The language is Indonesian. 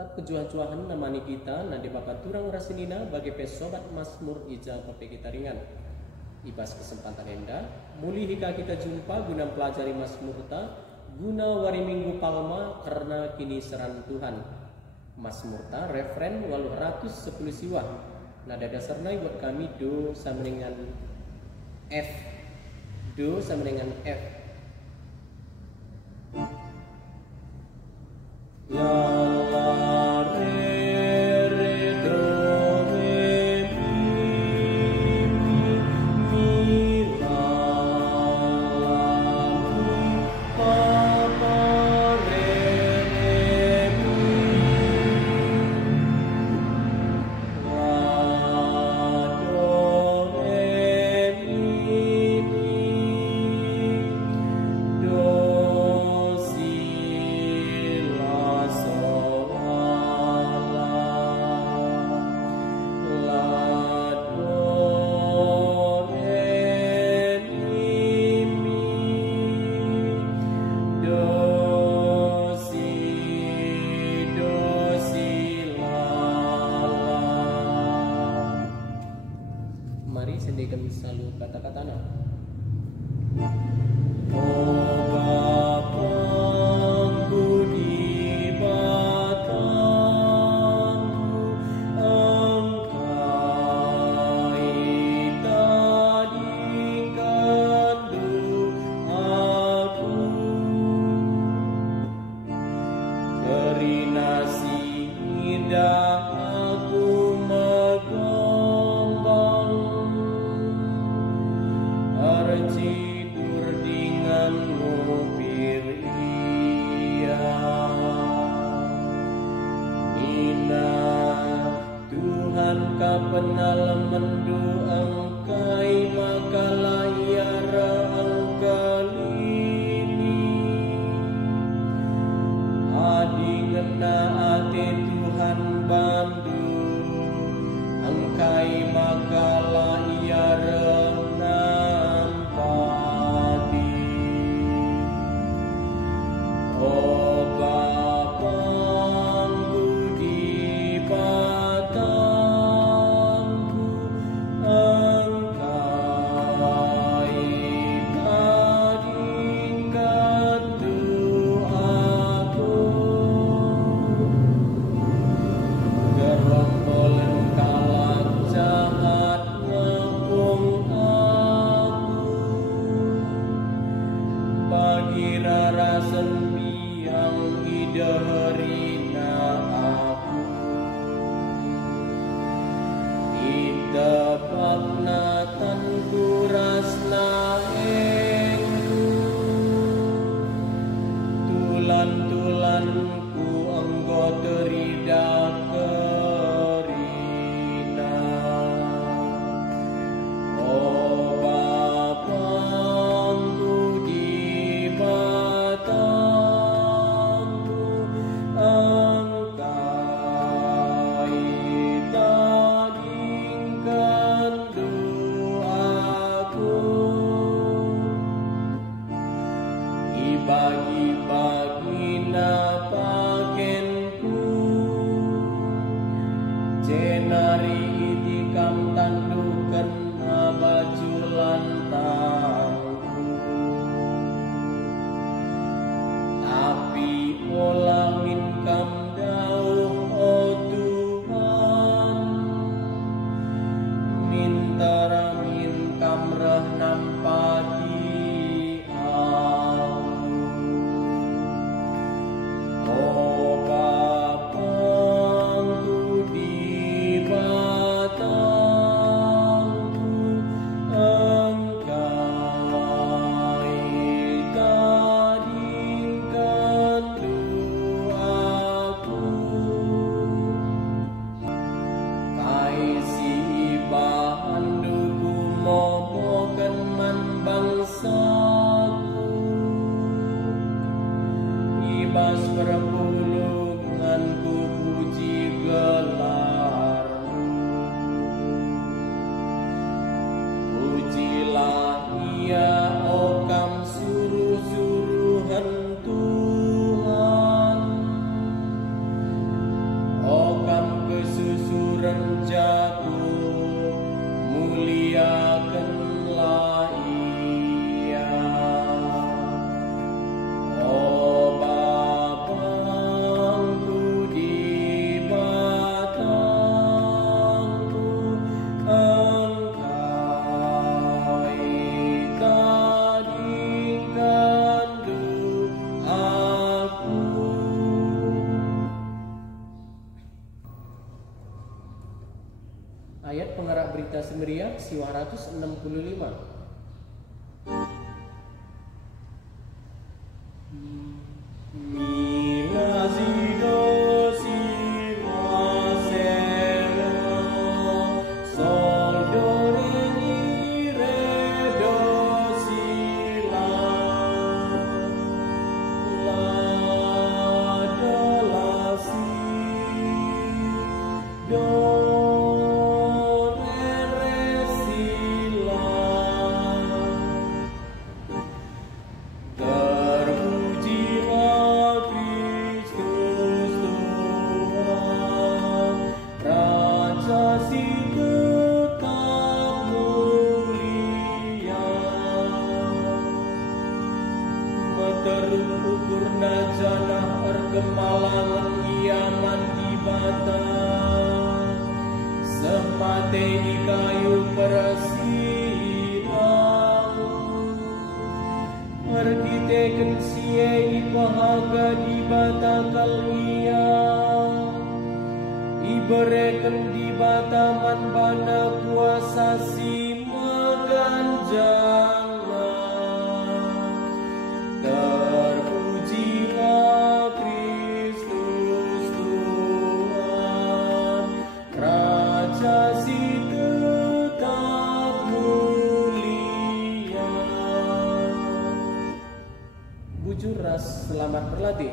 Tetap kejuah-juahan namani kita nanti bakat turang rasinina bagi pesobat Mazmur ija pape kita ringan. Ibas kesempatan enda, muli hika kita jumpa guna pelajari Mazmur ta, guna wari minggu palma karena kini seran Tuhan. Mazmur ta referen 810 siwa. Nada dasarnya buat kami do sama dengan F. Do sama dengan F. La la re re do re mi mi la la mi fa fa re re mi la do re mi do si la sol la do re mi do si la. Mari sendikan selalu kata-katanya. Oh Bapangku di batangku, Engkau tadikan doaku, kerinasi indah aku megombang, arcidur dengan ngupir ia. Nina Tuhan ka penal mendu engkai makalah iara engkalini. Adi ngena ate Tuhan bandu engkai makalah iara nampati. Oh Bapangku di batangku, Engkau tadikan doaku, gerombolan kalak jahat ngepung aku, bagi rara sembiang idaharina aku. Itepakna tanku rasna engku, tulan-tulanku enggo teridak kerina. Oh Bapangku di batangku, Engkau tadikan doaku, ibagi-bagi napakenku, jenari itikam tandukan baju lantangku. Tapi olah minkam dauh oh Tuhan, mintara minkam reh nampati aku. Oh Bapangku di batangku, Engkau tadikan doaku, kaisi ibahan duku momokan man bangsaku, ibas perpulunganku puji gelarmu. Pujilah ia okam suruh-suruhan Tuhan, kita semeriak si 265. Terukur najanah perkemalangan iaman di bata semate di kayu persilang pergiteken sie ipahaga di bata kalmia ibereken di bata manbana kuasa si meganjang. Terpujilah Kristus Tuhan, Raja si tetap mulia. Bujur ras selamat berlatih.